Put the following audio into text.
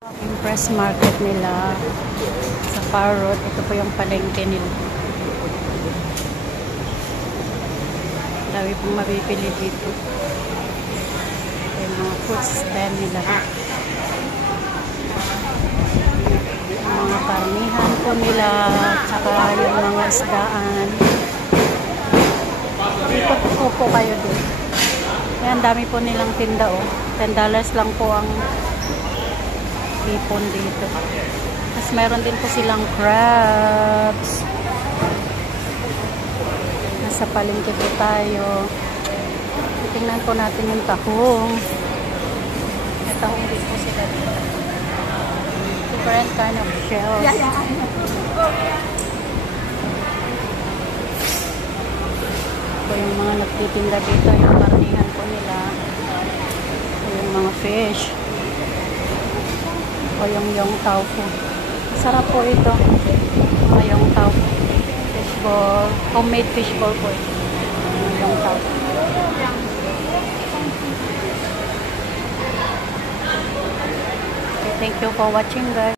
Yung press market nila sa Parrot. Ito po yung palengke nila. Dami pong mabibili dito. Yung mga food stand nila. Yung mga karnihan po nila. Tsaka yung mga isdaan. Ikot po kayo din. Yan, dami po nilang tinda oh. $10 lang po ang hipon dito. Tapos meron din po silang crabs. Nasa palengke po tayo. Tingnan po natin yung tahong. May tahong din po sila dito. Different kind of shells. Ito yung mga nagtitinda dito. Yung karnihan po nila. Ito yung mga fish. O yung yong tao po. Sarap po ito. Mga yong tao po. Fishball. Homemade fishball po ito. Yong tao. Okay, thank you for watching guys.